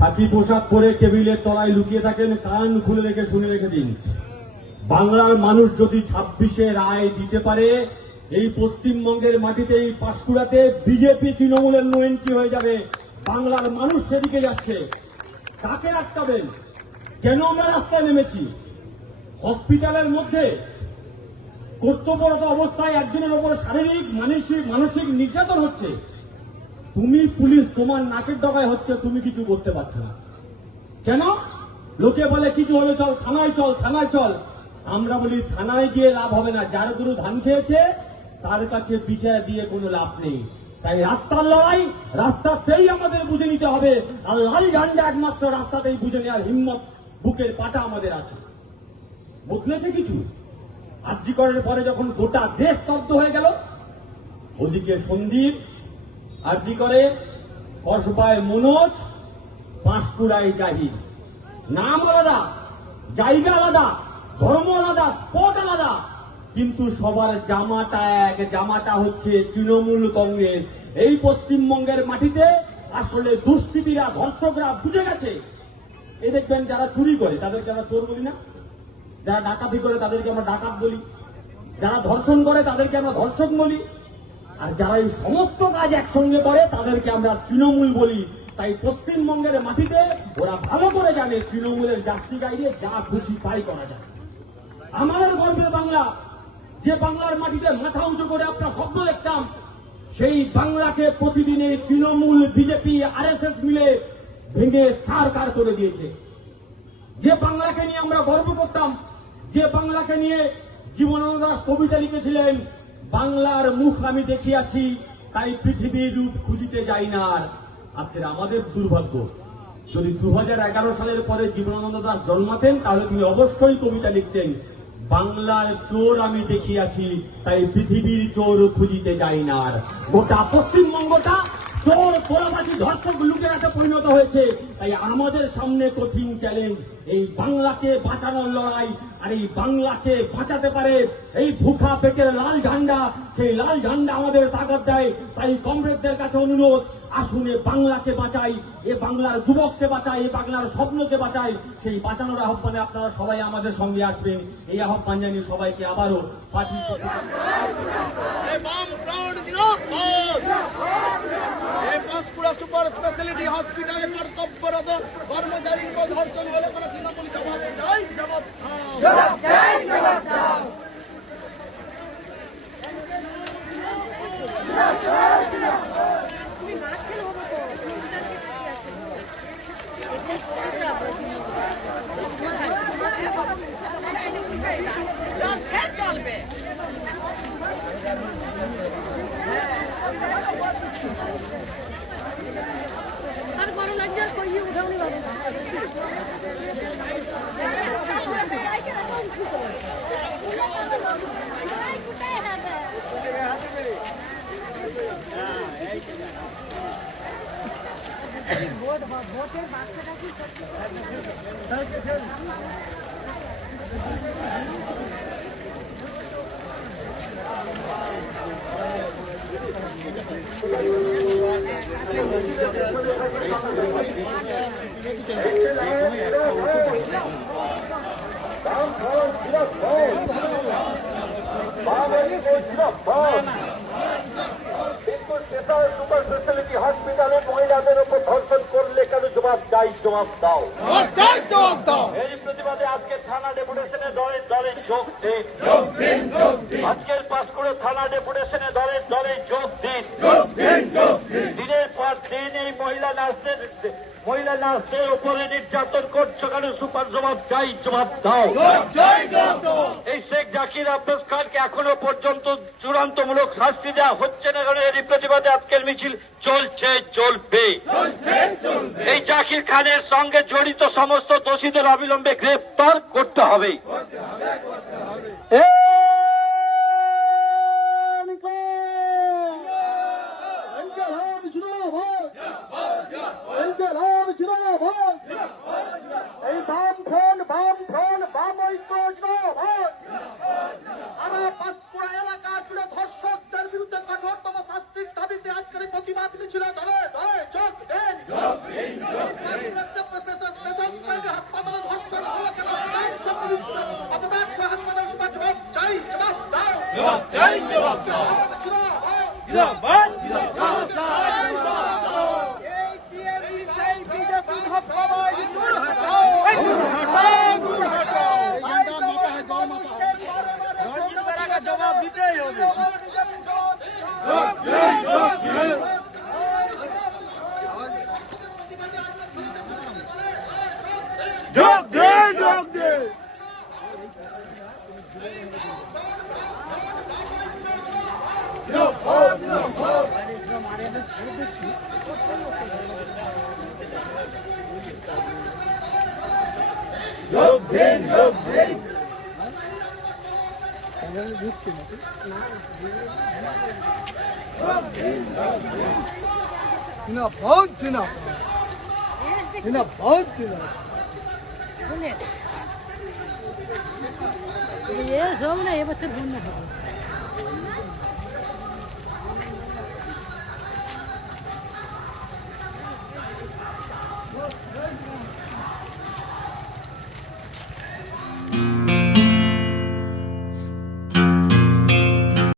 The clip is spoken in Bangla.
খাকি পোশাক পরে টেবিলের তলায় লুকিয়ে থাকেন, কান খুলে রেখে শুনে রেখে দিন। বাংলার মানুষ যদি ছাব্বিশে রায় দিতে পারে, এই পশ্চিমবঙ্গের মাটিতে এই পাঁশকুড়াতে বিজেপি তৃণমূলের নো এন্ট্রি হয়ে যাবে। বাংলার মানুষ সেদিকে যাচ্ছে। কাকে আটকাবেন? কেন আমরা রাস্তায় নেমেছি? হসপিটালের মধ্যে কর্তব্যরত অবস্থায় একজনের ওপর শারীরিক, মানসিক মানসিক নির্যাতন হচ্ছে। তুমি পুলিশ তোমার নাকের ডগায় হচ্ছে, তুমি কিছু করতে পারছ না। কেন? লোকে বলে, কিছু হলে চল, থানায় চল থানায় চল। আমরা বলি, থানায় গিয়ে লাভ হবে না। যার গুরু ধান খেয়েছে, তার কাছে বিচার দিয়ে কোনো লাভ নেই। তাই রাস্তার লড়াই, রাস্তাতেই আমাদের বুঝে নিতে হবে। আর লাল ঝান্ডা একমাত্র রাস্তাতেই বুঝে নেওয়ার হিম্মত বুকের পাটা আমাদের আছে। বদলেছে কিছু? আর্জি করার পরে যখন গোটা দেশ স্তব্ধ হয়ে গেল, ওদিকে সন্দীপ আর্জি করে, কসবায় মনোজ পাঁশকুড়ায় জাহির নাম আলাদা, জায়গা আলাদা, ধর্ম আলাদা স্পট আলাদা। কিন্তু সবার জামাটা এক, জামাটা হচ্ছে তৃণমূল কংগ্রেস। এই পশ্চিমবঙ্গের মাটিতে আসলে দুষ্কৃতীরা, ধর্ষকরা বুঝে গেছে। এ দেখবেন যারা চুরি করে, তাদেরকে আমরা চোর বলি না। যারা ডাকাতি করে, তাদেরকে আমরা ডাকাত বলি। যারা ধর্ষণ করে, তাদেরকে আমরা ধর্ষক বলি। আর যারা এই সমস্ত কাজ একসঙ্গে করে, তাদেরকে আমরা তৃণমূল বলি। তাই পশ্চিমবঙ্গের মাটিতে ওরা ভালো করে জানে তৃণমূলের যাত্রী গাইডে যা খুশি তাই করা যায়। আমাদের গর্বের বাংলা, যে বাংলার মাটিতে মাথা উঁচু করে আমরা শব্দ দেখতাম, সেই বাংলাকে প্রতিদিন এই তৃণমূল, বিজেপি, আরএসএস মিলে ভেঙে সারকার করে দিয়েছে। যে বাংলাকে নিয়ে আমরা গর্ব করতাম, যে বাংলাকে নিয়ে জীবনানন্দ দাস কবিতা লিখেছিলেন বাংলার মুখ আমি দেখিয়াছি, তাই পৃথিবীর রূপ খুঁজিতে যাই না আর। আজকের আমাদের দুর্ভাগ্য। যদি দু হাজার এগারো সালের পরে জীবনানন্দ দাস জন্মাতেন, তাহলে তিনি অবশ্যই কবিতা লিখতেন, বাংলার চোর আমি দেখিয়াছি, তাই পৃথিবীর চোর খুঁজিতে যাই না আর। গোটা পশ্চিমবঙ্গটা চোর তোরাবাজি ধর্ষক লুটেরাতে পরিণত হয়েছে। তাই আমাদের সামনে কঠিন চ্যালেঞ্জ এই বাংলাকে বাঁচানোর লড়াই আর এই বাংলাকে বাঁচাতে পারে এই ভুখা পেটের লাল ঝান্ডা। সেই লাল ঝান্ডা আমাদের তাকাত দেয়। তাই কংগ্রেসদের কাছে অনুরোধ, আসুন এ বাংলাকে বাঁচাই, এ বাংলার যুবককে বাঁচাই, এ বাংলার স্বপ্নকে বাঁচাই। সেই বাঁচানোর আহ্বানে আপনারা সবাই আমাদের সঙ্গে আসবেন। এই আহ্বান জানিয়ে সবাইকে আবারও পার্টির সুপার স্পেশালিটি হসপিটালে কর্তব্যরত কর্মচারীর উপর ধর্ষণ হলে চলবে। সুপার স্পেশালিটি হসপিটালে মহিলাদের দায়িত্ব জবাব চাই জবাব দাও। প্রতিবাদে আজকে থানা ডেপুটেশনে দলের দলে যোগ দিন। আজকের পাঁশকুড়ে থানা ডেপুটেশনে দলে দলে যোগ দিন। যোগ পর দিন এই মহিলা নার্সদের উপরে নির্যাতন করছ কেন? সুপার জবাব চাই জবাব দাও। এই শেখ জাকির আব্বাস খানকে এখনও পর্যন্ত চূড়ান্তমূলক শাস্তি দেওয়া হচ্ছে না কারণ এরই প্রতিবাদে আজকের মিছিল চলছে চলবে। এই জাকির খানের সঙ্গে জড়িত সমস্ত দোষীদের অবিলম্বে গ্রেফতার করতে হবে। George লোকভেন লোকভেন ঢুকছে না বহুত চিনা চিনা বহুত চিনা এ সব না এবছর বন্যা হবে